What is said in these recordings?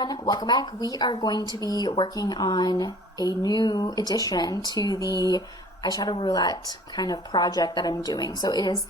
everyone, welcome back. We are going to be working on a new addition to the Eyeshadow Roulette kind of project that I'm doing. So it is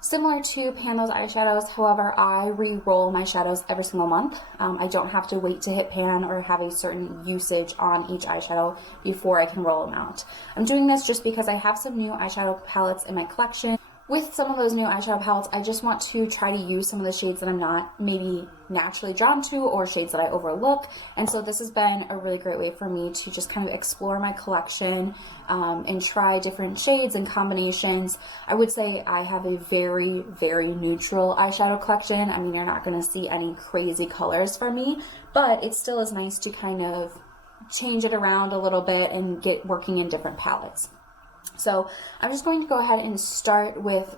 similar to pan those eyeshadows, however, I re-roll my shadows every single month. I don't have to wait to hit pan or have a certain usage on each eyeshadow before I can roll them out. I'm doing this just because I have some new eyeshadow palettes in my collection. With some of those new eyeshadow palettes, I just want to try to use some of the shades that I'm not maybe naturally drawn to or shades that I overlook. And so this has been a really great way for me to just kind of explore my collection and try different shades and combinations. I would say I have a very, very neutral eyeshadow collection. I mean, you're not going to see any crazy colors from me, but it still is nice to kind of change it around a little bit and get working in different palettes. So I'm just going to go ahead and start with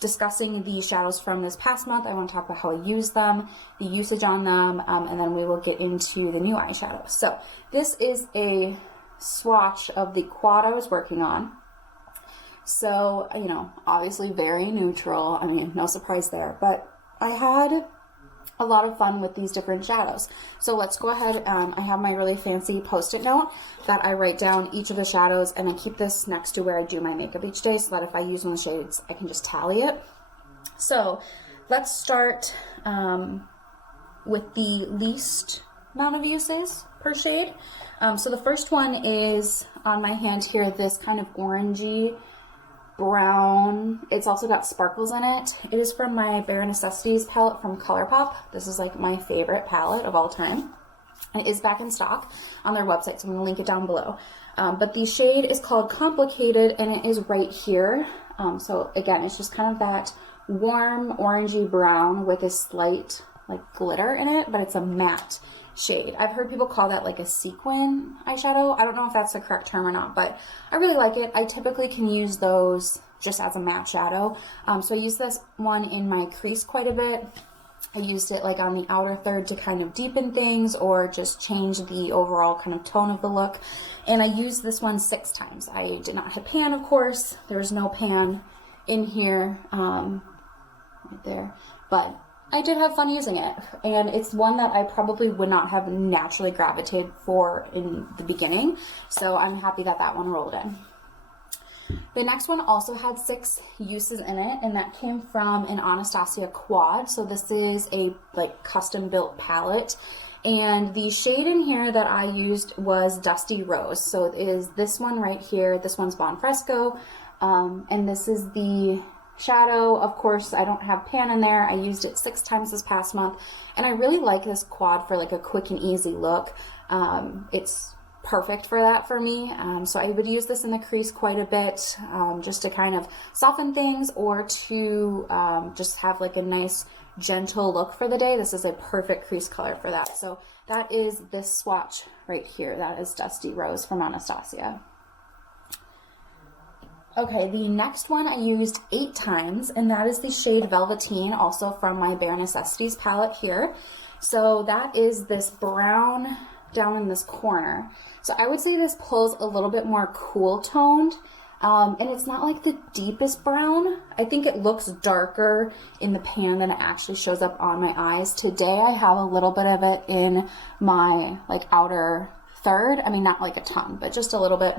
discussing the shadows from this past month. I want to talk about how I use them, the usage on them, and then we will get into the new eyeshadows. So this is a swatch of the quad I was working on. So, you know, obviously very neutral. I mean, no surprise there, but I had a lot of fun with these different shadows. So let's go ahead. I have my really fancy post-it note that I write down each of the shadows, and I keep this next to where I do my makeup each day so that if I use one of the shades, I can just tally it. So let's start with the least amount of uses per shade. So the first one is on my hand here, this kind of orangey brown. It's also got sparkles in it. It is from my Bare Necessities palette from Colourpop. This is like my favorite palette of all time. It is back in stock on their website, so I'm going to link it down below. But the shade is called Complicated, and it is right here. So again, it's just kind of that warm orangey brown with a slight like glitter in it, but it's a matte shade. I've heard people call that like a sequin eyeshadow. I don't know if that's the correct term or not, but I really like it. I typically can use those just as a matte shadow. So I use this one in my crease quite a bit. I used it like on the outer third to kind of deepen things or just change the overall kind of tone of the look. And I used this one 6 times. I did not hit pan, of course. There was no pan in here, right there, but I did have fun using it, and it's one that I probably would not have naturally gravitated for in the beginning, so I'm happy that that one rolled in. The next one also had 6 uses in it, and that came from an Anastasia quad. So this is a like custom built palette, and the shade in here that I used was Dusty Rose. So it is this one right here. This one's Bon Fresco, and this is the shadow. Of course, I don't have pan in there. I used it 6 times this past month, and I really like this quad for like a quick and easy look. It's perfect for that for me. So I would use this in the crease quite a bit, just to kind of soften things or to just have like a nice gentle look for the day. This is a perfect crease color for that. So that is this swatch right here. That is Dusty Rose from Anastasia. Okay, the next one I used 8 times, and that is the shade Velveteen, also from my Bare Necessities palette here. So that is this brown down in this corner. So I would say this pulls a little bit more cool toned, and it's not like the deepest brown. I think it looks darker in the pan than it actually shows up on my eyes. Today I have a little bit of it in my like outer third. I mean, not like a ton, but just a little bit.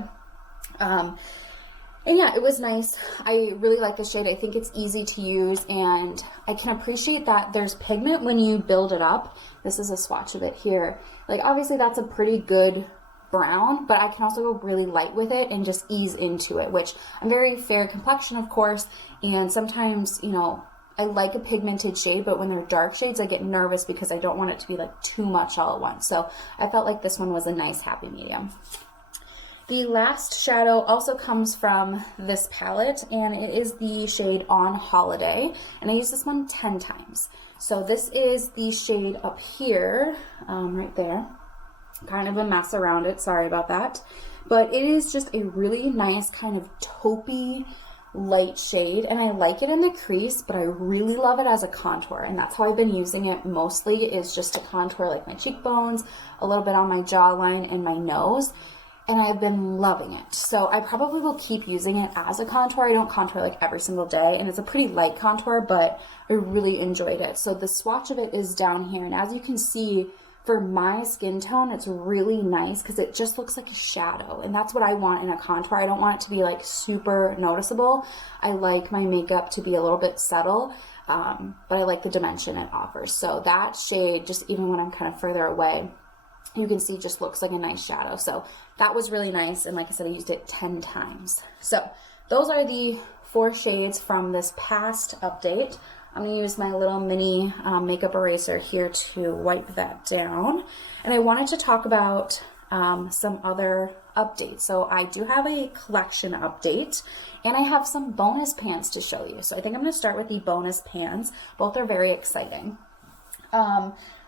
And yeah, it was nice. I really like the shade. I think it's easy to use, and I can appreciate that there's pigment when you build it up. This is a swatch of it here. Like, obviously that's a pretty good brown, but I can also go really light with it and just ease into it, which I'm very fair complexion, of course, and sometimes, you know, I like a pigmented shade, but when they're dark shades, I get nervous because I don't want it to be like too much all at once. So I felt like this one was a nice happy medium. The last shadow also comes from this palette, and it is the shade On Holiday, and I used this one 10 times. So this is the shade up here, right there. Kind of a mess around it, sorry about that. But it is just a really nice kind of taupey light shade, and I like it in the crease, but I really love it as a contour, and that's how I've been using it mostly, is just to contour like my cheekbones, a little bit on my jawline and my nose. And I've been loving it. So I probably will keep using it as a contour. I don't contour like every single day, and it's a pretty light contour, but I really enjoyed it. So the swatch of it is down here, and as you can see for my skin tone, it's really nice because it just looks like a shadow. And that's what I want in a contour. I don't want it to be like super noticeable. I like my makeup to be a little bit subtle, but I like the dimension it offers. So that shade, just even when I'm kind of further away, you can see just looks like a nice shadow. So that was really nice. And like I said, I used it 10 times. So those are the 4 shades from this past update. I'm going to use my little mini makeup eraser here to wipe that down. And I wanted to talk about some other updates. So I do have a collection update, and I have some bonus pans to show you. So I think I'm going to start with the bonus pans. Both are very exciting.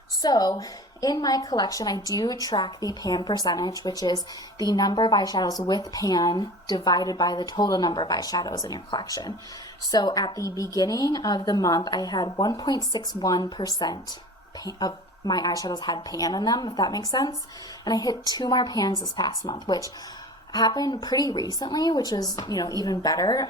So in my collection, I do track the pan percentage, which is the number of eyeshadows with pan divided by the total number of eyeshadows in your collection. So at the beginning of the month, I had 1.61% of my eyeshadows had pan in them, if that makes sense. And I hit 2 more pans this past month, which happened pretty recently, which is, you know, even better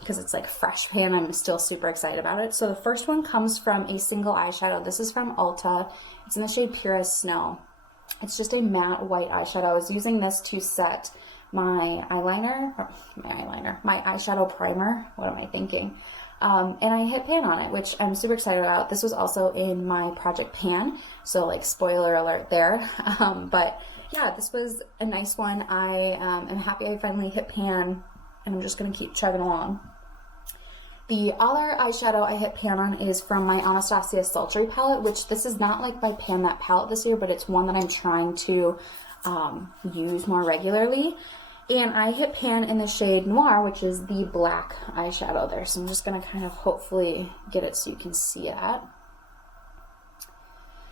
because it's like fresh pan. I'm still super excited about it. So the first one comes from a single eyeshadow. This is from Ulta. It's in the shade Pure as Snow. It's just a matte white eyeshadow. I was using this to set my eyeshadow primer. What am I thinking? And I hit pan on it, which I'm super excited about. This was also in my Project Pan, so like spoiler alert there. But yeah, this was a nice one. I am happy I finally hit pan, and I'm just going to keep chugging along. The other eyeshadow I hit pan on is from my Anastasia Sultry palette, which this is not like my Pan That palette this year, but it's one that I'm trying to use more regularly. And I hit pan in the shade Noir, which is the black eyeshadow there. So I'm just going to kind of hopefully get it so you can see it.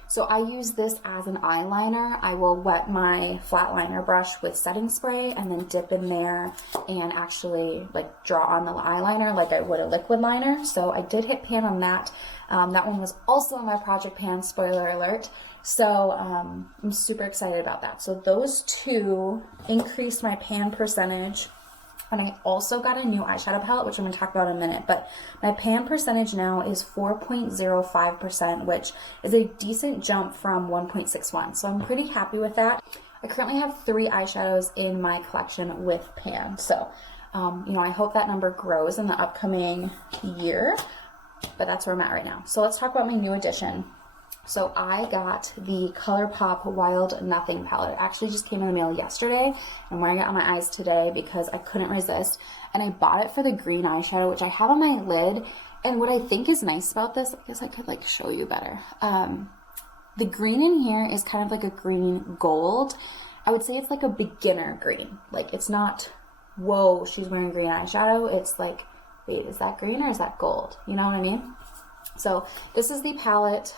So I use this as an eyeliner. I will wet my flat liner brush with setting spray and then dip in there and actually like draw on the eyeliner like I would a liquid liner. So I did hit pan on that. That one was also in my Project Pan, spoiler alert. So I'm super excited about that. So those 2 increased my pan percentage. And I also got a new eyeshadow palette, which I'm going to talk about in a minute. But my pan percentage now is 4.05%, which is a decent jump from 1.61. So I'm pretty happy with that. I currently have 3 eyeshadows in my collection with pan. So, you know, I hope that number grows in the upcoming year. But that's where I'm at right now. So let's talk about my new addition. So I got the Colourpop Wild Nothing palette. It actually just came in the mail yesterday. I'm wearing it on my eyes today because I couldn't resist. And I bought it for the green eyeshadow, which I have on my lid. And what I think is nice about this, I guess I could like show you better. The green in here is kind of like a green gold. I would say it's like a beginner green. Like it's not, whoa, she's wearing green eyeshadow. It's like, wait, is that green or is that gold? You know what I mean? So this is the palette.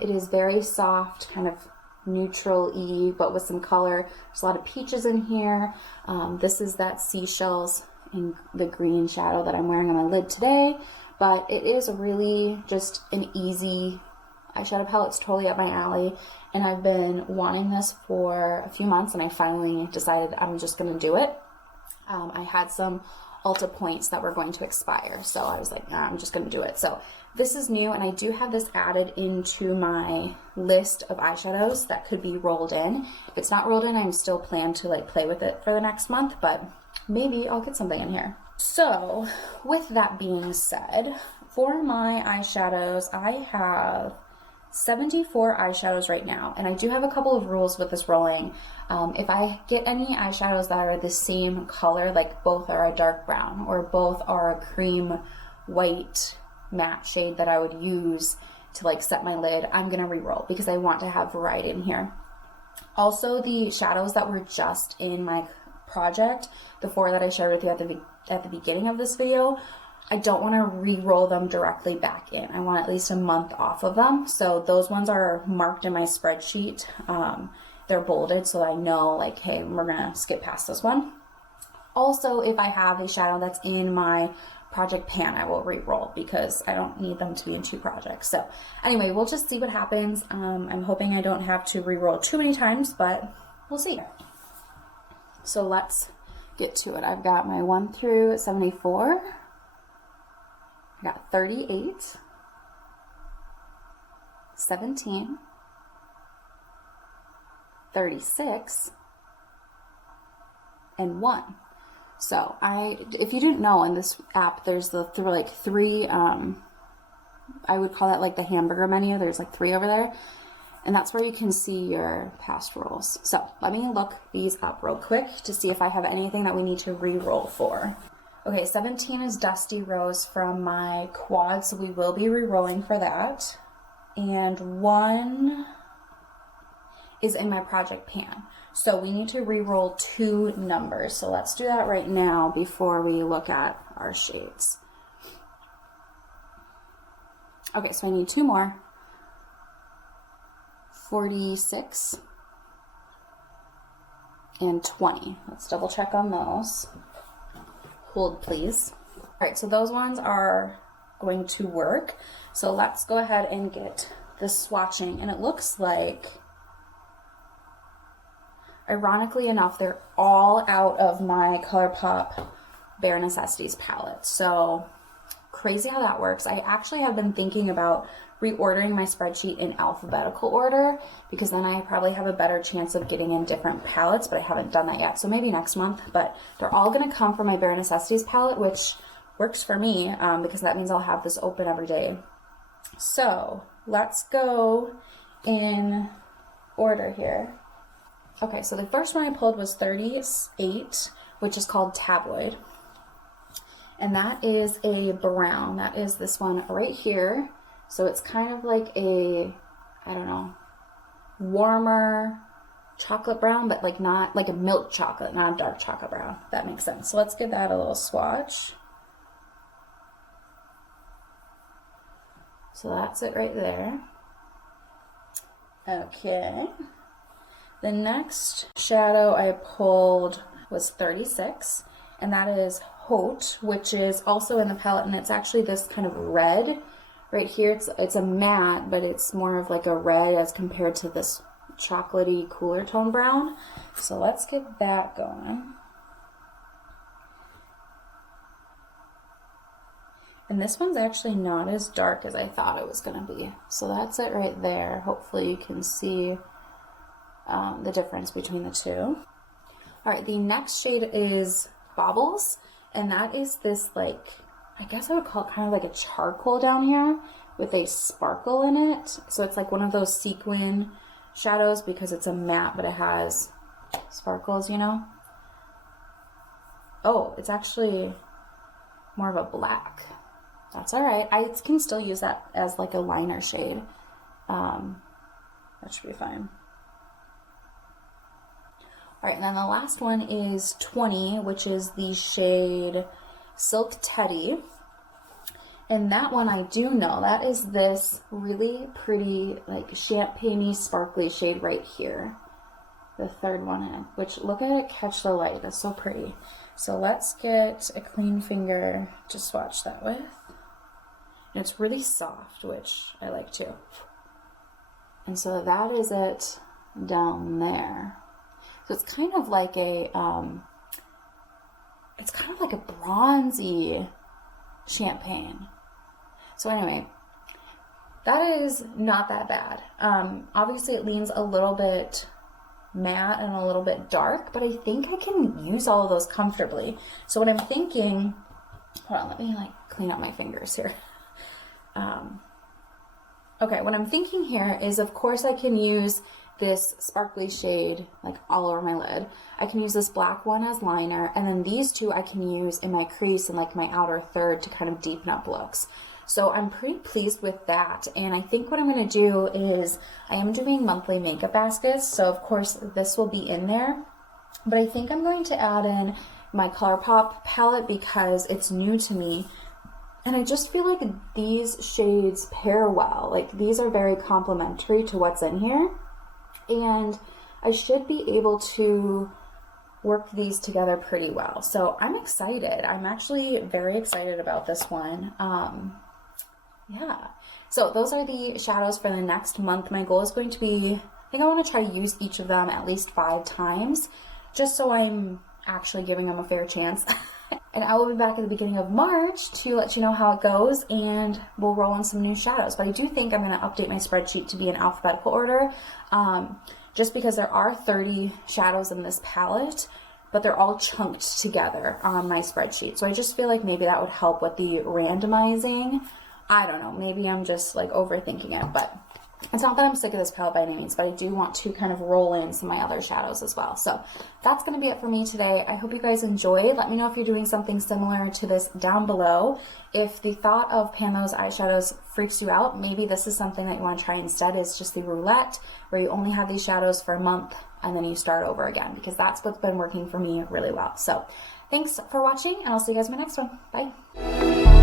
It is very soft, kind of neutral-y, but with some color. There's a lot of peaches in here. This is that seashells in the green shadow that I'm wearing on my lid today. But it is really just an easy eyeshadow palette. It's totally up my alley. And I've been wanting this for a few months, and I finally decided I'm just going to do it. I had some Ulta points that were going to expire, so I was like, nah, I'm just going to do it. So this is new, and I do have this added into my list of eyeshadows that could be rolled in. If it's not rolled in, I'm still plan to like play with it for the next month, but maybe I'll get something in here. So with that being said, for my eyeshadows, I have 74 eyeshadows right now, and I do have a couple of rules with this rolling. If I get any eyeshadows that are the same color, like both are a dark brown or both are a cream white matte shade that I would use to like set my lid, I'm gonna re-roll because I want to have variety in here. Also, the shadows that were just in my project, the 4 that I shared with you at the beginning of this video, I don't want to re-roll them directly back in. I want at least a month off of them. So those ones are marked in my spreadsheet. They're bolded so I know like, hey, we're gonna skip past this one. Also, if I have a shadow that's in my Project Pan, I will re-roll because I don't need them to be in 2 projects. So anyway, we'll just see what happens. I'm hoping I don't have to re-roll too many times, but we'll see. So let's get to it. I've got my 1 through 74. I got 38, 17, 36, and 1. So if you didn't know, in this app, there's like three, I would call that like the hamburger menu. There's like 3 over there. And that's where you can see your past rolls. So let me look these up real quick to see if I have anything that we need to re-roll for. Okay, 17 is Dusty Rose from my quad, so we will be re-rolling for that. And 1 is in my project pan. So we need to re-roll 2 numbers. So let's do that right now before we look at our shades. Okay, so I need 2 more. 46 and 20. Let's double check on those. Hold, please. All right, so those ones are going to work. So let's go ahead and get the swatching. And it looks like, ironically enough, they're all out of my Colourpop Bare Necessities palette. So crazy how that works. I actually have been thinking about reordering my spreadsheet in alphabetical order, because then I probably have a better chance of getting in different palettes, but I haven't done that yet. So maybe next month, but they're all going to come from my Bare Necessities palette, which works for me because that means I'll have this open every day. So let's go in order here. Okay, so the first one I pulled was 38, which is called Tabloid. And that is a brown. That is this one right here. So it's kind of like a, I don't know, warmer chocolate brown, but like not like a milk chocolate, not a dark chocolate brown. If that makes sense. So let's give that a little swatch. So that's it right there. Okay. The next shadow I pulled was 36, and that is Haute, which is also in the palette, and it's actually this kind of red. Right here, it's a matte, but it's more of like a red as compared to this chocolatey, cooler tone brown. So let's get that going. And this one's actually not as dark as I thought it was going to be. So that's it right there. Hopefully you can see the difference between the two. All right, the next shade is Baubles, and that is this, like, I guess I would call it kind of like a charcoal down here with a sparkle in it. So it's like one of those sequin shadows because it's a matte, but it has sparkles, you know? Oh, it's actually more of a black. That's all right. I can still use that as like a liner shade. That should be fine. All right, and then the last one is 20, which is the shade Silk Teddy. And that one I do know, that is this really pretty, like, champagne-y, sparkly shade right here. The third one in, which, look at it catch the light. That's so pretty. So let's get a clean finger to swatch that with. And it's really soft, which I like too. And so that is it down there. So it's kind of like a, bronzy champagne. So anyway, that is not that bad. Obviously it leans a little bit matte and a little bit dark, but I think I can use all of those comfortably. So what I'm thinking, hold on, let me like clean up my fingers here. Okay, what I'm thinking here is, of course, I can use this sparkly shade like all over my lid. I can use this black one as liner, and then these two I can use in my crease and like my outer third to kind of deepen up looks. So I'm pretty pleased with that, and I think what I'm going to do is I am doing monthly makeup baskets, so of course this will be in there, but I think I'm going to add in my Colourpop palette because it's new to me. And I just feel like these shades pair well. Like, these are very complementary to what's in here. And I should be able to work these together pretty well. So I'm excited. I'm actually very excited about this one. Yeah. So those are the shadows for the next month. My goal is going to be, I think I want to try to use each of them at least 5 times, just so I'm actually giving them a fair chance. And I will be back at the beginning of March to let you know how it goes, and we'll roll in some new shadows. But I do think I'm going to update my spreadsheet to be in alphabetical order, just because there are 30 shadows in this palette, but they're all chunked together on my spreadsheet. So I just feel like maybe that would help with the randomizing. I don't know, maybe I'm just like overthinking it, but it's not that I'm sick of this palette by any means, but I do want to kind of roll in some of my other shadows as well. So that's going to be it for me today. I hope you guys enjoyed. Let me know if you're doing something similar to this down below. If the thought of pan those eyeshadows freaks you out, maybe this is something that you want to try instead, is just the roulette, where you only have these shadows for a month and then you start over again, because that's what's been working for me really well. So thanks for watching, and I'll see you guys in my next one. Bye.